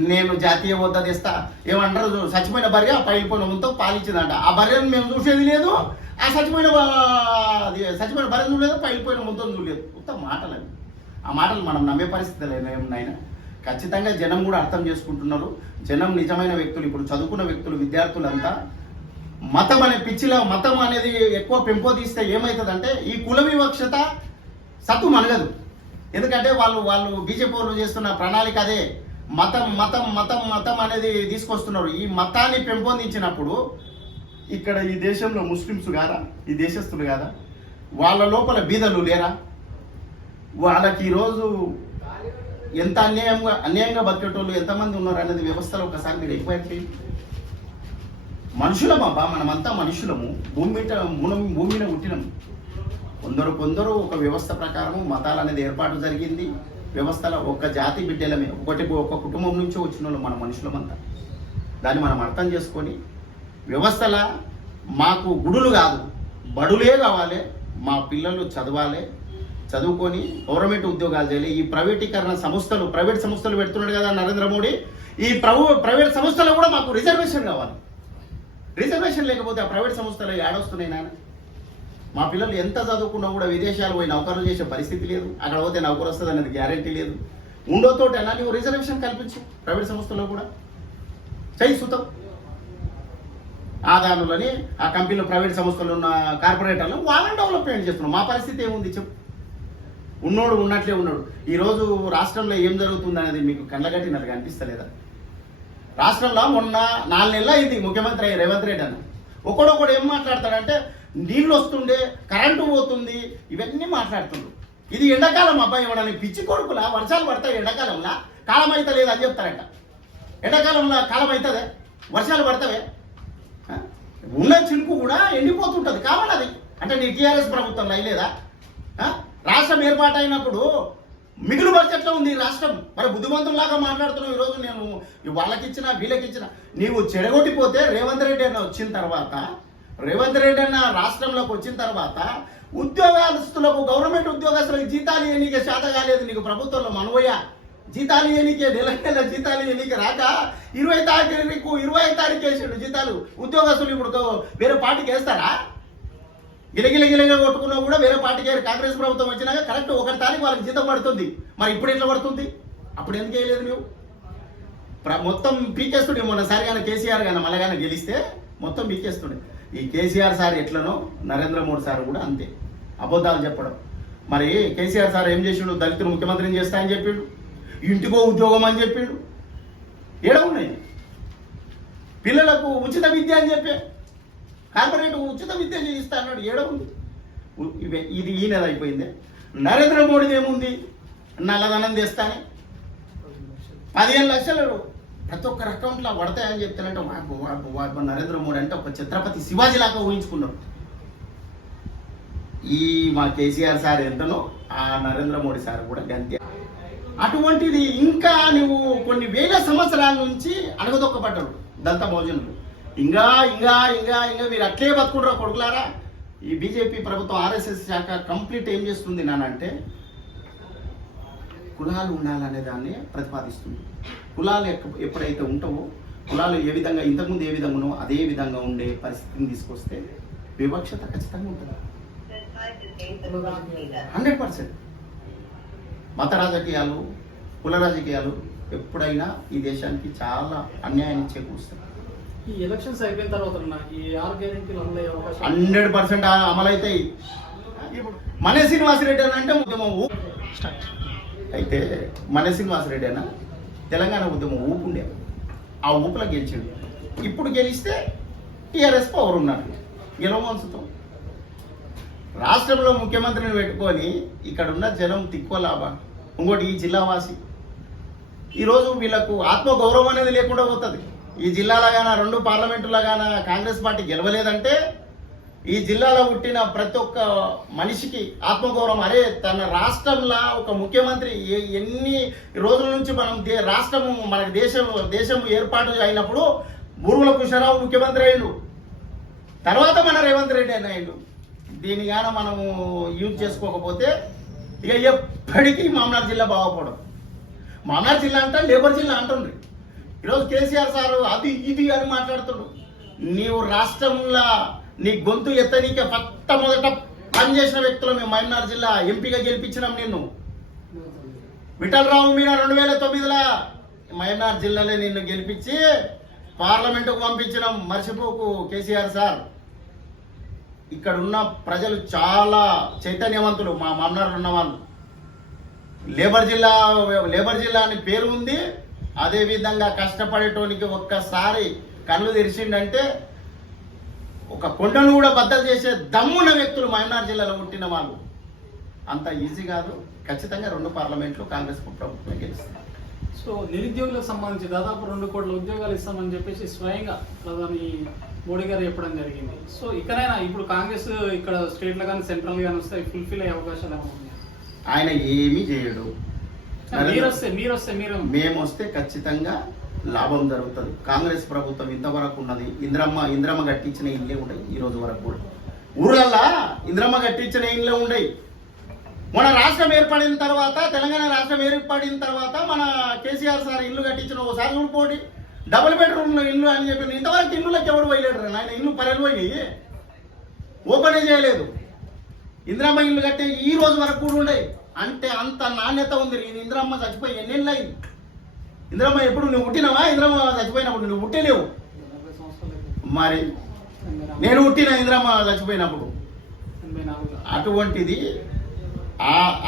నేను జాతీయ హోదా తెస్తా ఏమంటారు, చచ్చిపోయిన భార్య పైపోయిన ముంతో పాలించిందంట. ఆ భార్యను మేము చూసేది లేదు, ఆ చచ్చిపోయిన భార్యను చూడలేదు, పైపోయిన ముంతో చూడలేదు. ఉత్తమ మాటలు అవి. ఆ మాటలు మనం నమ్మే పరిస్థితి లేనాయన. ఖచ్చితంగా జనం కూడా అర్థం చేసుకుంటున్నారు. జనం నిజమైన వ్యక్తులు, ఇప్పుడు చదువుకున్న వ్యక్తులు, విద్యార్థులంతా మతం అనే పిచ్చిలో మతం అనేది ఎక్కువ పెంపొందిస్తే ఏమవుతుందంటే ఈ కుల వివక్షత సత్తు మనగదు. ఎందుకంటే వాళ్ళు బీజేపీ వాళ్ళు చేస్తున్న ప్రణాళిక అదే, మతం అనేది తీసుకొస్తున్నారు. ఈ మతాన్ని పెంపొందించినప్పుడు ఇక్కడ ఈ దేశంలో ముస్లిమ్స్ కాదా, ఈ దేశస్తులు కాదా, వాళ్ళ లోపల బీదలు లేరా, వాళ్ళకి ఈరోజు ఎంత అన్యాయంగా బతికేటోళ్ళు ఎంతమంది ఉన్నారు అనేది వ్యవస్థలో ఒకసారి మీరు ఎక్కువ మనుషులం అబ్బా, మనమంతా మనుషులము, భూమి మీద పుట్టినము. కొందరు ఒక వ్యవస్థ ప్రకారం మతాలు అనేది ఏర్పాటు జరిగింది. వ్యవస్థలో ఒక జాతి బిడ్డలమే, ఒక కుటుంబం నుంచి వచ్చిన వాళ్ళు మన మనుషులమంతా. దాన్ని మనం అర్థం చేసుకొని వ్యవస్థల మాకు గుడులు కాదు బడులే కావాలి, మా పిల్లలు చదవాలి, చదువుకొని గవర్నమెంట్ ఉద్యోగాలు చేయాలి. ఈ ప్రైవేట్ సంస్థలు పెడుతున్నాడు కదా నరేంద్ర మోడీ, ఈ ప్రైవేట్ సంస్థలు కూడా మాకు రిజర్వేషన్ కావాలి. రిజర్వేషన్ లేకపోతే ఆ ప్రైవేట్ సంస్థలు ఏడొస్తున్నాయి నాన్న. మా పిల్లలు ఎంత చదువుకున్నా కూడా విదేశాలు పోయి నౌకర్లు చేసే పరిస్థితి లేదు, అక్కడ పోతే నౌకరు వస్తుంది అనేది గ్యారంటీ లేదు. ఉండోతోటి అలా నీవు రిజర్వేషన్ కల్పించు, ప్రైవేట్ సంస్థల్లో కూడా చేయి సుతం. ఆదానులని ఆ కంపెనీలో ప్రైవేట్ సంస్థలు ఉన్న కార్పొరేటర్లను వాళ్ళని డెవలప్మెంట్ చేస్తున్నాం. మా పరిస్థితి ఏముంది చెప్పు? ఉన్నోడు ఉన్నట్లే ఉన్నాడు. ఈరోజు రాష్ట్రంలో ఏం జరుగుతుంది అనేది మీకు కళ్ళగట్టినట్టుగా అనిపిస్తలేదా? రాష్ట్రంలో మొన్న 4 నెలలు అయింది ముఖ్యమంత్రి రేవంత్ రెడ్డి అన్న. ఒకడొకడు ఏం మాట్లాడతాడంటే నీళ్ళు వస్తుండే, కరెంటు పోతుంది, ఇవన్నీ మాట్లాడుతుండ్రు. ఇది ఎండాకాలం అబ్బాయి ఇవ్వడానికి పిచ్చి కొడుకులా, వర్షాలు పడతాయి ఎండాకాలంలో, కాలం అయితే లేదు అని చెప్తారట. ఎండాకాలంలో కాలం అవుతుందే, వర్షాలు పడతావే, ఉన్న చినుకు కూడా ఎండిపోతుంటుంది కావాలి. అది అంటే నీ టీఆర్ఎస్ ప్రభుత్వంలో అయ్యలేదా? రాష్ట్రం ఏర్పాటు అయినప్పుడు మిగులు బడ్జెట్లో ఉంది ఈ రాష్ట్రం. మరి బుద్ధిమంతుల్లాగా మాట్లాడుతున్నావు ఈరోజు. నేను వాళ్ళకిచ్చిన వీళ్ళకిచ్చిన నీవు చెడగొట్టిపోతే రేవంత్ రెడ్డి అన్న రాష్ట్రంలోకి వచ్చిన తర్వాత ఉద్యోగస్తులకు, గవర్నమెంట్ ఉద్యోగస్తులకు జీతాలు ఎన్నికే శాత కాలేదు నీకు ప్రభుత్వంలో. మనవయ్య జీతాలు ఎన్నికే నెల జీతాలు ఎన్నికే రాక 25 తారీఖు వేసాడు జీతాలు. ఉద్యోగస్తులు ఇప్పుడు వేరే పార్టీకి వేస్తారా? గిలగిలగిలగా కొట్టుకున్నా కూడా వేరే పార్టీకి కాంగ్రెస్ ప్రభుత్వం వచ్చినాక కరెక్ట్ 1 తారీఖు వాళ్ళకి జీతం పడుతుంది. మరి ఇప్పుడు ఎట్లా పడుతుంది? అప్పుడు ఎందుకు వేయలేదు నువ్వు? మొత్తం పీకేస్తుండే. మొన్నసారి కానీ కేసీఆర్ కానీ మళ్ళగానే గెలిస్తే మొత్తం పీకేస్తుండే. ఈ కేసీఆర్ సార్ ఎట్లనో నరేంద్ర మోడీ సార్ కూడా అంతే, అబద్ధాలు చెప్పడం. మరి కేసీఆర్ సార్ ఏం చేసిండు? దళితులు ముఖ్యమంత్రిని చేస్తా అని చెప్పిండు, ఇంటికో ఉద్యోగం అని చెప్పిండు. ఏడ ఉన్నాయి? పిల్లలకు ఉచిత విద్య అని చెప్పే కార్పొరేట్ ఉచిత విద్య ఇస్తా అన్నాడు, ఏడ ఉంది? ఇది ఈ నెల అయిపోయింది. నరేంద్ర మోడీది ఏముంది? నల్లధనం తెస్తానే 15 లక్షలు ప్రతి ఒక్కరి అకౌంట్లో పడతాయని చెప్తానంటే వాడు నరేంద్ర మోడీ అంటే ఒక ఛత్రపతి శివాజీ లాగా ఊహించుకున్నాడు. ఈ మా కేసీఆర్ సార్ ఎంతనో ఆ నరేంద్ర మోడీ సార్ కూడా గంతే. అటువంటిది ఇంకా నువ్వు కొన్ని వేల సంవత్సరాల నుంచి అణగదొక్కబడ్డారు దంత భోజనులు. ఇంకా ఇంకా ఇంకా ఇంకా మీరు అట్లే బతుకుంటారా కొడుకులారా? ఈ బీజేపీ ప్రభుత్వం ఆర్ఎస్ఎస్ శాఖ కంప్లీట్ ఏం చేస్తుంది నానంటే కులాలు ఉండాలనే దాన్ని ప్రతిపాదిస్తుంది. కులాలు ఎప్పుడైతే ఉంటావో, కులాలు ఏ విధంగా ఇంతకుముందు ఏ విధంగా ఉన్నావో అదే విధంగా ఉండే పరిస్థితిని తీసుకొస్తే వివక్షత ఖచ్చితంగా ఉంటుంది 100%. మత రాజకీయాలు, కుల రాజకీయాలు ఎప్పుడైనా ఈ దేశానికి చాలా అన్యాయాన్ని చేకూరుస్తాయి. ఈ ఎలక్షన్స్ అయిపోయిన తర్వాత ఈ 6 గ్యారెంటీలు అమలు అయ్యే అవకాశం 100% అమలైతాయి. మన శ్రీనివాసరెడ్డి అని అంటే ఉద్యమం అయితే మన శ్రీనివాసరెడ్డి అన్న తెలంగాణ ఉద్యమం ఊపుండే, ఆ ఊపులో గెలిచిండు. ఇప్పుడు గెలిస్తే టీఆర్ఎస్ పవర్ ఉన్నాడు, గెలవంచుతాం. రాష్ట్రంలో ముఖ్యమంత్రిని పెట్టుకొని ఇక్కడ ఉన్న జనం తిక్కువ లాభం. ఇంకోటి ఈ జిల్లావాసి ఈరోజు వీళ్ళకు ఆత్మగౌరవం అనేది లేకుండా పోతుంది. ఈ జిల్లాలోగాన 2 పార్లమెంటులోగాన కాంగ్రెస్ పార్టీ గెలవలేదంటే ఈ జిల్లాలో పుట్టిన ప్రతి ఒక్క మనిషికి ఆత్మగౌరవం. అరే తన రాష్ట్రంలో ఒక ముఖ్యమంత్రి ఎన్ని రోజుల నుంచి మనం రాష్ట్రము మనకి దేశం ఏర్పాటు అయినప్పుడు బూరుగుల కృష్ణారావు ముఖ్యమంత్రి అయ్యిండు, తర్వాత మన రేవంత్ రెడ్డి అని అయ్యిండు. దీనిగాన మనము యూజ్ చేసుకోకపోతే ఇక ఎప్పటికీ మామనార్ జిల్లా బాగుపడదు. మామనార్ జిల్లా అంటే లేబర్ జిల్లా అంటుండ్రి. ఈరోజు కేసీఆర్ సారు అది ఇది అని మాట్లాడుతుడు. నీవు రాష్ట్రంలో నీ గొంతు ఎత్తనీకే మొదట పనిచేసిన వ్యక్తులు మేము మైనార్ జిల్లా ఎంపీగా గెలిపించినాం నిన్ను. విఠలరావు మీద 2009లో మైనార్ జిల్లాలో నిన్ను గెలిపించి పార్లమెంటుకు పంపించినాం. మర్చిపోకు కేసీఆర్ సార్. ఇక్కడ ఉన్న ప్రజలు చాలా చైతన్యవంతులు. మా మామనార్లు ఉన్న వాళ్ళు లేబర్ జిల్లా అని పేరు ఉంది. అదేవిధంగా కష్టపడేటోనికి ఒక్కసారి కళ్ళు తెరిచిండంటే ఒక కొండను కూడా బద్దలు చేసే దమ్మున్న వ్యక్తులు మహబూబ్నగర్ జిల్లాలో పుట్టిన వాళ్ళు. అంత ఈజీ కాదు. ఖచ్చితంగా 2 పార్లమెంట్లు కాంగ్రెస్ ప్రభుత్వం గెలుస్తుంది. సో నిరుద్యోగులకు సంబంధించి దాదాపు 2 కోట్ల ఉద్యోగాలు ఇస్తామని చెప్పేసి స్వయంగా ప్రధాని మోడీ గారు చెప్పడం జరిగింది. సో ఇకనైనా ఇప్పుడు కాంగ్రెస్ ఇక్కడ స్టేట్లో కానీ సెంట్రల్ కానీ వస్తే ఫుల్ఫిల్ అయ్యే అవకాశాలు ఏమైనా ఉన్నాయి? ఆయన ఏమీ చేయడు. మేము వస్తే ఖచ్చితంగా లాభం జరుగుతుంది. కాంగ్రెస్ ప్రభుత్వం ఇంతవరకు ఉన్నది. ఇంద్రమ్మ కట్టించిన ఇళ్ళే ఉండయి ఈ రోజు వరకు కూడా. ఊర్లల్లా ఇంద్రమ్మ కట్టించిన ఇళ్ళే ఉండయి. మన రాష్ట్రం ఏర్పడిన తర్వాత, తెలంగాణ రాష్ట్రం ఏర్పడిన తర్వాత మన కేసీఆర్ సార్ ఇల్లు కట్టించిన ఓసారి చూడిపోటి డబుల్ బెడ్రూమ్ ఇల్లు అని చెప్పి ఇంతవరకు ఇల్లులకు ఎవరు పోయలేడు. ఆయన ఇల్లు పరెలు పోయి ఓపెనే చేయలేదు. ఇంద్రమ్మ ఇల్లు కట్టే ఈ రోజు వరకు కూడా ఉండయి. అంటే అంత నాణ్యత ఉంది. ఇంద్రమ్మ చచ్చిపోయి ఎన్నేళ్ళు అయింది? ఇంద్రమ్మ ఎప్పుడు నువ్వు పుట్టినావా? ఇంద్రమ్మ చచ్చిపోయినప్పుడు నువ్వు పుట్టలేవు. మరి నేను పుట్టిన ఇంద్రమ్మ చచ్చిపోయినప్పుడు. అటువంటిది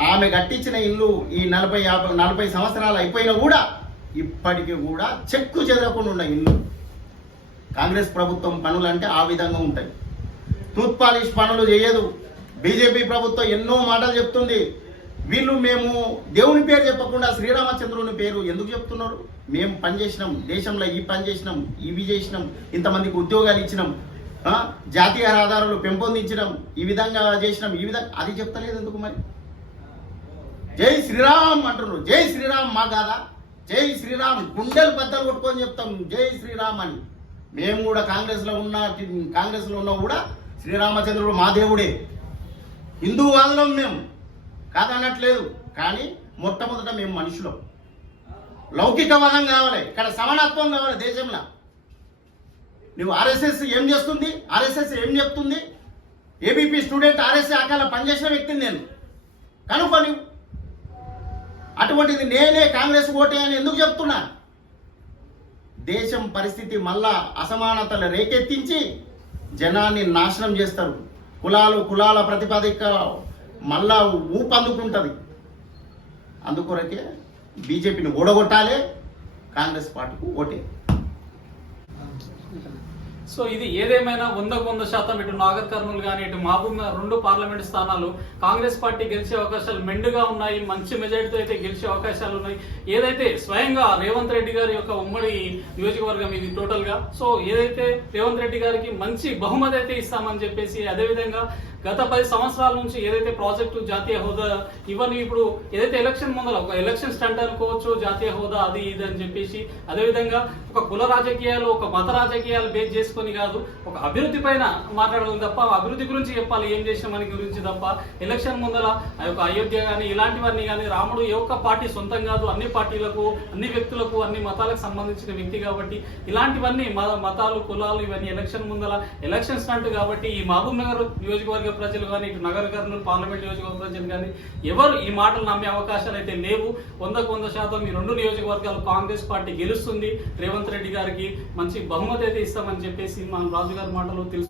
ఆమె కట్టించిన ఇల్లు ఈ 40 సంవత్సరాలు అయిపోయినా కూడా ఇప్పటికీ కూడా చెక్కు చెదరకుండా ఉన్న ఇల్లు. కాంగ్రెస్ ప్రభుత్వం పనులు అంటే ఆ విధంగా ఉంటాయి. టూత్ పాలిష్ పనులు చేయదు. బీజేపీ ప్రభుత్వం ఎన్నో మాటలు చెప్తుంది. వీళ్ళు మేము దేవుని పేరు చెప్పకుండా శ్రీరామచంద్రుని పేరు ఎందుకు చెప్తున్నారు? మేము పనిచేసినాం, దేశంలో ఈ పని చేసినాం, ఇవి చేసినాం, ఇంతమందికి ఉద్యోగాలు ఇచ్చినాం, జాతీయ రహదారులు పెంపొందించినాం, ఈ విధంగా చేసినాం, ఈ విధంగా అది చెప్తలేదు ఎందుకు? మరి జై శ్రీరామ్ అంటున్నారు. జై శ్రీరామ్ మా కాదా? జై శ్రీరామ్ గుండెలు బద్దలు కొట్టుకొని చెప్తాం జై శ్రీరామ్ అని. మేము కూడా కాంగ్రెస్లో ఉన్నా కూడా శ్రీరామచంద్రుడు మా దేవుడే. హిందూ వాదులం మేము కాదనట్లేదు. కానీ మొట్టమొదట మేము మనుషులం. లౌకికవాదం కావాలి, ఇక్కడ సమానత్వం కావాలి దేశంలో. నువ్వు ఆర్ఎస్ఎస్ ఏం చేస్తుంది? ఆర్ఎస్ఎస్ ఏం చెప్తుంది? ఏబీపీ స్టూడెంట్ ఆర్ఎస్ఎస్ శాఖలో పనిచేసిన వ్యక్తిని నేను కనుక్కొని, అటువంటిది నేనే కాంగ్రెస్ ఓటే అని ఎందుకు చెప్తున్నా? దేశం పరిస్థితి మళ్ళా అసమానతలు రేకెత్తించి జనాన్ని నాశనం చేస్తారు. కులాల ప్రతిపాదిక మళ్ళా ఊపందుకుంటుంది. అందుకొరకే బీజేపీని ఓడగొట్టాలి, కాంగ్రెస్ పార్టీకి ఓటే. సో ఇది ఏదేమైనా 100% ఇటు నాగర్ కర్నూలు కానీ ఇటు మహబూబ్ నగర్ 2 పార్లమెంట్ స్థానాలు కాంగ్రెస్ పార్టీ గెలిచే అవకాశాలు మెండుగా ఉన్నాయి. మంచి మెజారిటీతో అయితే గెలిచే అవకాశాలు ఉన్నాయి. ఏదైతే స్వయంగా రేవంత్ రెడ్డి గారి యొక్క ఉమ్మడి నియోజకవర్గం ఇది టోటల్ గా. సో ఏదైతే రేవంత్ రెడ్డి గారికి మంచి బహుమతి అయితే ఇస్తామని చెప్పేసి, అదేవిధంగా గత 10 సంవత్సరాల నుంచి ఏదైతే ప్రాజెక్టు జాతీయ హోదా ఇవన్నీ ఇప్పుడు ఏదైతే ఎలక్షన్ ముందర ఒక ఎలక్షన్ స్టంట్ అనుకోవచ్చు, జాతీయ హోదా అది ఇది అని చెప్పేసి, అదేవిధంగా ఒక కుల రాజకీయాలు ఒక మత రాజకీయాలు బేస్ చేసుకొని కాదు, ఒక అభివృద్ధి పైన మాట్లాడడం తప్ప, అభివృద్ధి గురించి చెప్పాలి ఏం చేసినామని గురించి తప్ప, ఎలక్షన్ ముందర ఆ యొక్క అయోధ్య కానీ ఇలాంటివన్నీ కానీ రాముడు ఏ ఒక్క పార్టీ సొంతం కాదు, అన్ని పార్టీలకు అన్ని వ్యక్తులకు అన్ని మతాలకు సంబంధించిన వ్యక్తి కాబట్టి ఇలాంటివన్నీ మతాలు కులాలు ఇవన్నీ ఎలక్షన్ ముందర ఎలక్షన్ స్టంట్ కాబట్టి ఈ మహబూబ్ నగర్ నియోజకవర్గ ప్రజలు కానీ ఇటు నగర కర్నూలు పార్లమెంట్ నియోజకవర్గ ప్రజలు కానీ ఎవరు ఈ మాటలు నమ్మే అవకాశాలు అయితే లేవు. 100% ఈ 2 నియోజకవర్గాలు కాంగ్రెస్ పార్టీ గెలుస్తుంది. రేవంత్ రెడ్డి గారికి మంచి బహుమతి అయితే ఇస్తామని చెప్పేసి మనం రాజు గారి మాటలు తెలుసు.